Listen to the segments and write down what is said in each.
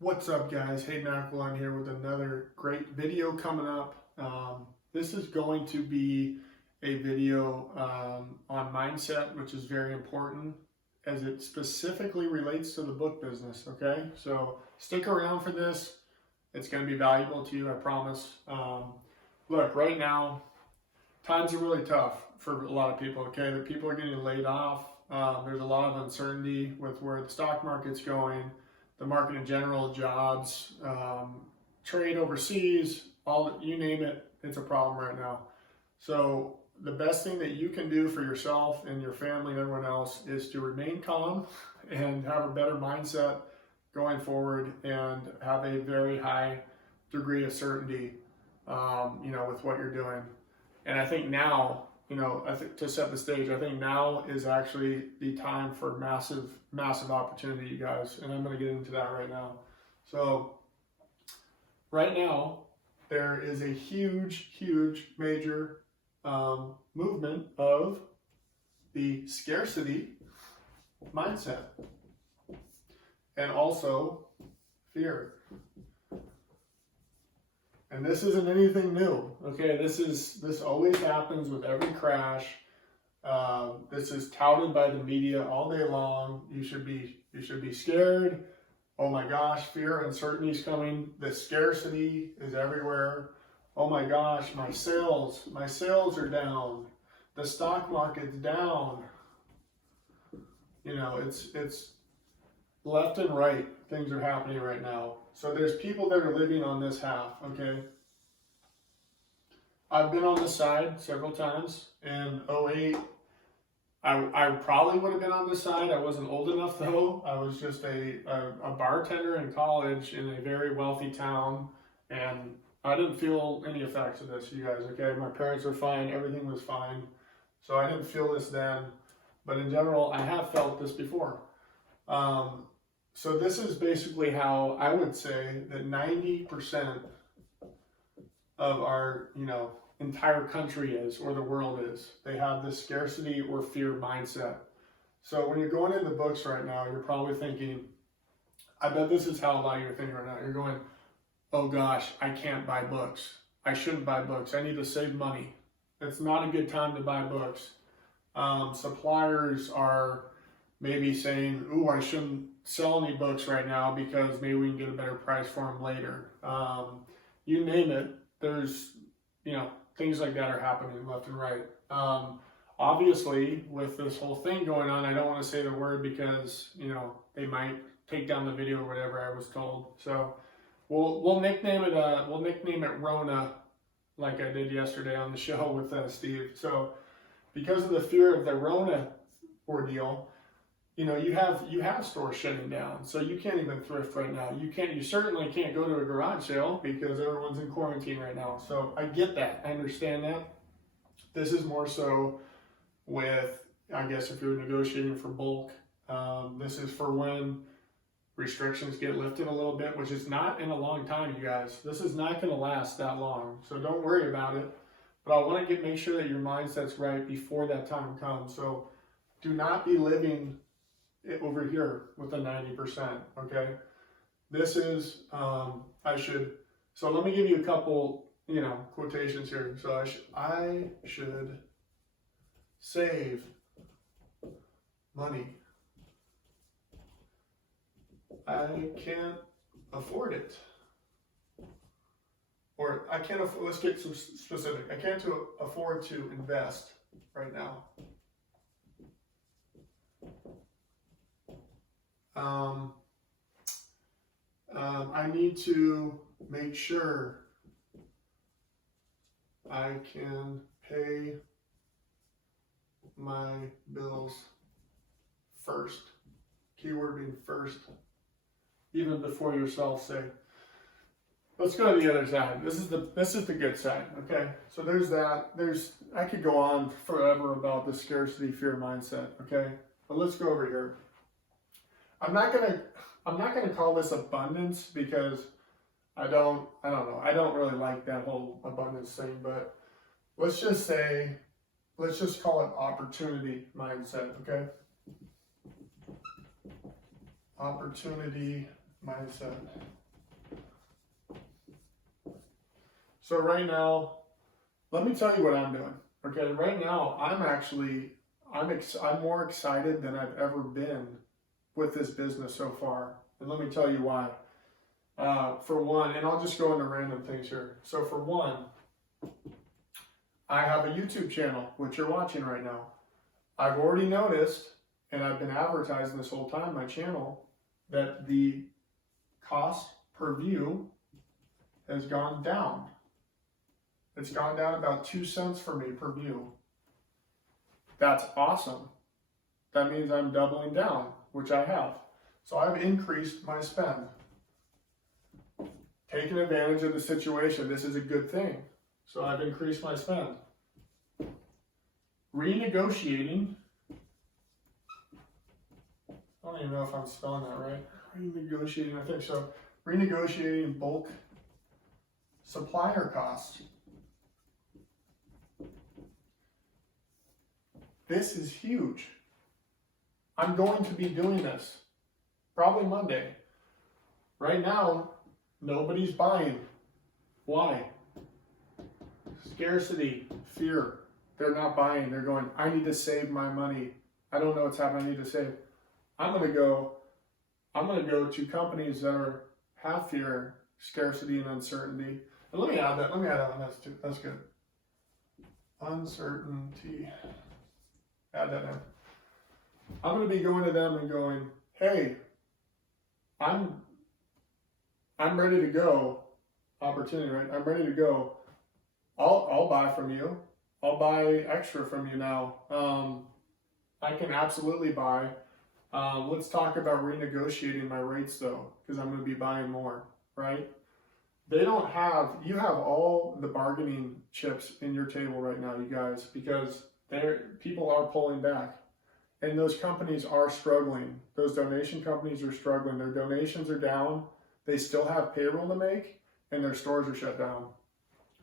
What's up, guys? Hayden here with another great video coming up. This is going to be a video on mindset, which is very important as it specifically relates to the book business, okay? So stick around for this. It's going to be valuable to you, I promise. Look, right now, times are really tough for a lot of people, okay? The people are getting laid off. There's a lot of uncertainty with where the stock market's going, the market in general, jobs, trade overseas, you name it, it's a problem right now. So the best thing that you can do for yourself and your family and everyone else is to remain calm and have a better mindset going forward and have a very high degree of certainty, with what you're doing. And I think now, to set the stage, I think now is actually the time for massive opportunity, you guys. And I'm going to get into that right now. So right now, there is a huge major movement of the scarcity mindset and also fear. And this isn't anything new, okay? This always happens with every crash. This is touted by the media all day long. You should be scared. Oh my gosh, fear, uncertainty is coming. The scarcity is everywhere. Oh my gosh, my sales are down. The stock market's down. It's left and right. Things are happening right now. So there's people that are living on this half, okay? I've been on this side several times. In 08, I probably would have been on this side. I wasn't old enough though. I was just a bartender in college in a very wealthy town, and I didn't feel any effects of this, you guys, okay? My parents were fine, everything was fine. So I didn't feel this then, but in general, I have felt this before. So this is basically how I would say that 90% of our, entire country is, or the world is. They have this scarcity or fear mindset. So when you're going into books right now, you're probably thinking, I bet this is how a lot of you are thinking right now. You're going, oh gosh, I can't buy books. I shouldn't buy books. I need to save money. It's not a good time to buy books. Suppliers are maybe saying, ooh, I shouldn't sell any books right now because maybe we can get a better price for them later. You name it, there's, things like that are happening left and right. Obviously, with this whole thing going on, I don't want to say the word because, they might take down the video or whatever, I was told. So we'll nickname it Rona, like I did yesterday on the show with Steve. So because of the fear of the Rona ordeal, you have stores shutting down, so you can't even thrift right now. You certainly can't go to a garage sale because everyone's in quarantine right now. So I get that, I understand that. This is more so with, I guess, if you're negotiating for bulk. This is for when restrictions get lifted a little bit, which is not in a long time, you guys. This is not going to last that long, so don't worry about it. But I want to make sure that your mindset's right before that time comes. So do not be living over here with the 90%, okay? This is, so let me give you a couple, quotations here. So I should save money. I can't afford it. Or I can't afford, let's get some specific. I can't afford to invest right now. I need to make sure I can pay my bills first. Keyword being first, even before yourself say. Let's go to the other side. This is the good side, okay? So there's that. I could go on forever about the scarcity fear mindset, okay? But let's go over here. I'm not gonna call this abundance because I don't know. I don't really like that whole abundance thing, but let's just call it opportunity mindset, okay? Opportunity mindset. So right now, let me tell you what I'm doing. Okay, right now I'm more excited than I've ever been with this business so far, and let me tell you why. For one, and I'll just go into random things here. So for one, I have a YouTube channel, which you're watching right now. I've already noticed, and I've been advertising this whole time, my channel, that the cost per view has gone down. It's gone down about 2 cents for me per view. That's awesome. That means I'm doubling down, which I have. So I've increased my spend. Taking advantage of the situation. This is a good thing. So I've increased my spend. Renegotiating. I don't even know if I'm spelling that right. Renegotiating, I think so. Renegotiating bulk supplier costs. This is huge. I'm going to be doing this probably Monday. Right now, nobody's buying. Why? Scarcity, fear. They're not buying. They're going, I need to save my money. I don't know what's happening. I need to save. I'm gonna go to companies that have fear, scarcity, and uncertainty. And let me add that. That's good. Uncertainty. Add that in. I'm going to be going to them and going, hey, I'm ready to go. Opportunity, right? I'm ready to go. I'll buy from you. I'll buy extra from you now. I can absolutely buy. Let's talk about renegotiating my rates though, because I'm going to be buying more, right? You have all the bargaining chips in your table right now, you guys, because people are pulling back. And those companies are struggling. Those donation companies are struggling. Their donations are down. They still have payroll to make, and their stores are shut down.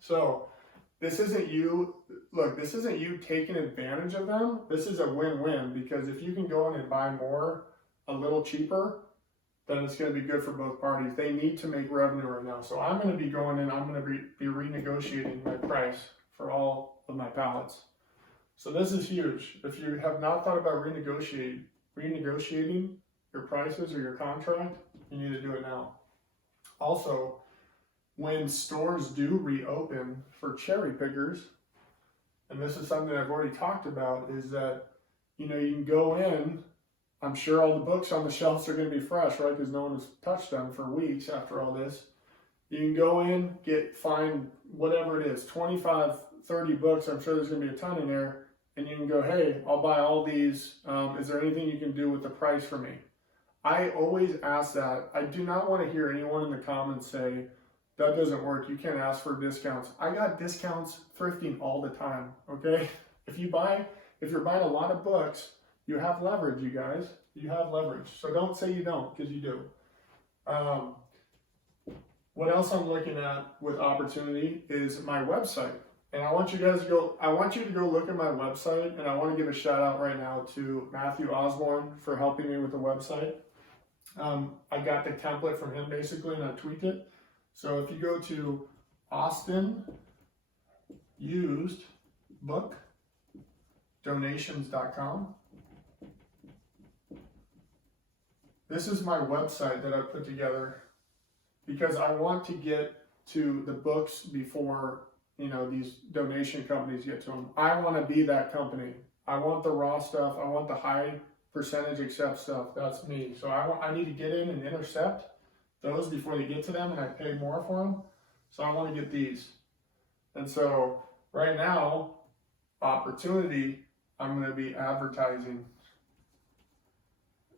So this isn't you taking advantage of them. This is a win-win, because if you can go in and buy more a little cheaper, then it's going to be good for both parties. They need to make revenue right now. So I'm going to be going in, I'm going to be renegotiating my price for all of my pallets. So this is huge. If you have not thought about renegotiating your prices or your contract, you need to do it now. Also, when stores do reopen for cherry pickers, and this is something I've already talked about, is that, you can go in, I'm sure all the books on the shelves are going to be fresh, right? Because no one has touched them for weeks after all this. You can go in, find whatever it is, 25, 30 books, I'm sure there's going to be a ton in there, and you can go, hey, I'll buy all these. Is there anything you can do with the price for me? I always ask that. I do not want to hear anyone in the comments say, that doesn't work, you can't ask for discounts. I got discounts thrifting all the time, okay? If you're buying a lot of books, you have leverage, you guys. You have leverage. So don't say you don't, because you do. What else I'm looking at with opportunity is my website. And I want you to go look at my website, and I want to give a shout out right now to Matthew Osborne for helping me with the website. I got the template from him basically, and I tweaked it. So if you go to austinusedbookdonations.com, this is my website that I put together because I want to get to the books before these donation companies get to them. I want to be that company. I want the raw stuff. I want the high percentage accept stuff. That's me. So I need to get in and intercept those before they get to them, and I pay more for them. So I want to get these. And so right now, opportunity, I'm going to be advertising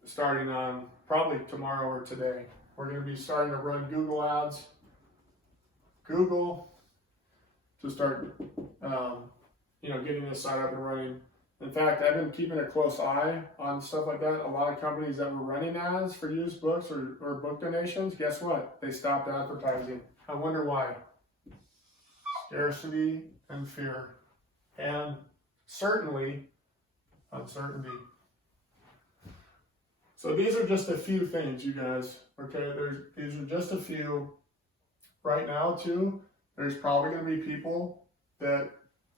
starting on probably tomorrow or today. We're going to be starting to run Google ads. Google to start, getting this site up and running. In fact, I've been keeping a close eye on stuff like that. A lot of companies that were running ads for used books or book donations, guess what? They stopped advertising. I wonder why. Scarcity and fear. And certainly, uncertainty. So these are just a few things, you guys. Okay, these are just a few. Right now, too, there's probably going to be people that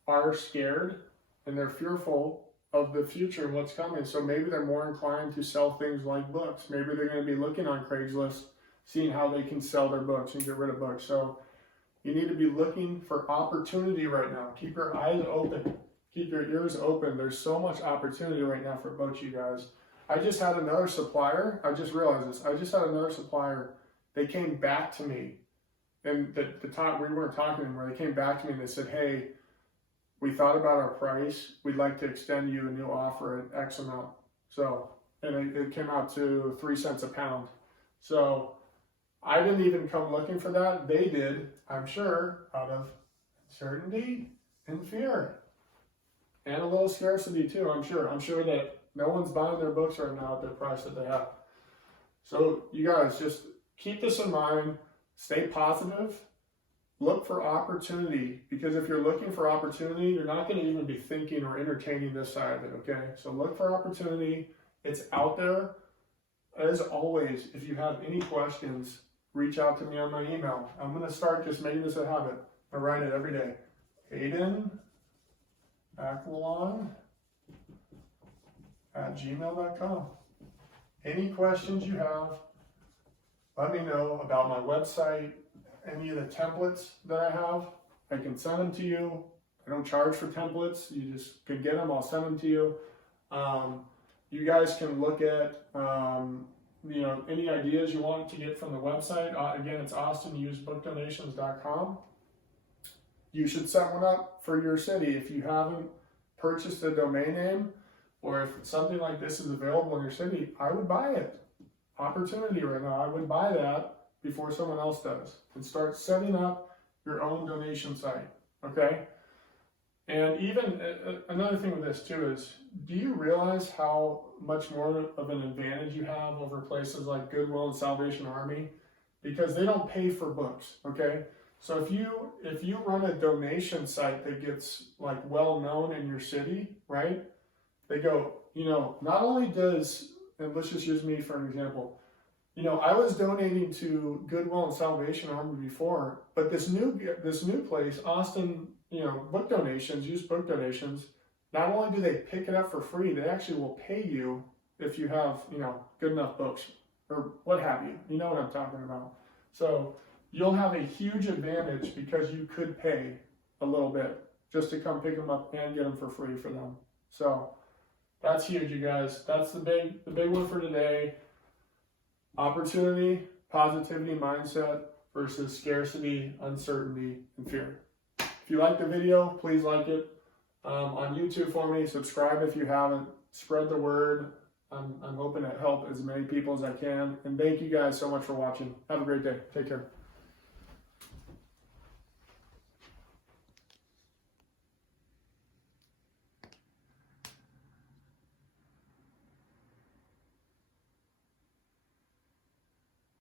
are scared and they're fearful of the future and what's coming. So maybe they're more inclined to sell things like books. Maybe they're going to be looking on Craigslist, seeing how they can sell their books and get rid of books. So you need to be looking for opportunity right now. Keep your eyes open. Keep your ears open. There's so much opportunity right now for books, you guys. I just had another supplier. I just realized this. I just had another supplier. They came back to me. And the time we weren't talking anymore, they came back to me and they said, hey, we thought about our price. We'd like to extend you a new offer at X amount. So, and it came out to 3 cents a pound. So I didn't even come looking for that. They did, I'm sure, out of uncertainty and fear. And a little scarcity too, I'm sure. I'm sure that no one's buying their books right now at the price that they have. So you guys, just keep this in mind. Stay positive. Look for opportunity, because if you're looking for opportunity, you're not going to even be thinking or entertaining this side of it, okay? So look for opportunity. It's out there. As always, if you have any questions, reach out to me on my email. I'm going to start just making this a habit. I write it every day. Hayden @gmail.com. Any questions you have, let me know about my website, any of the templates that I have. I can send them to you. I don't charge for templates. You just can get them. I'll send them to you. You guys can look at any ideas you want to get from the website. Again, it's austinusedbookdonations.com. You should set one up for your city. If you haven't purchased a domain name, or if something like this is available in your city, I would buy it. Opportunity right now. I would buy that before someone else does, and start setting up your own donation site. Okay. And even another thing with this too is, do you realize how much more of an advantage you have over places like Goodwill and Salvation Army? Because they don't pay for books, okay? So if you run a donation site that gets like well known in your city, right? They go, not only does, and let's just use me for an example. I was donating to Goodwill and Salvation Army before, but this new place, Austin, book donations, used book donations, not only do they pick it up for free, they actually will pay you if you have, good enough books or what have you. You know what I'm talking about. So you'll have a huge advantage because you could pay a little bit just to come pick them up and get them for free for them. So that's huge, you guys. That's the big one for today. Opportunity, positivity mindset versus scarcity, uncertainty, and fear. If you like the video, please like it on YouTube for me. Subscribe if you haven't. Spread the word. I'm hoping to help as many people as I can. And thank you guys so much for watching. Have a great day. Take care.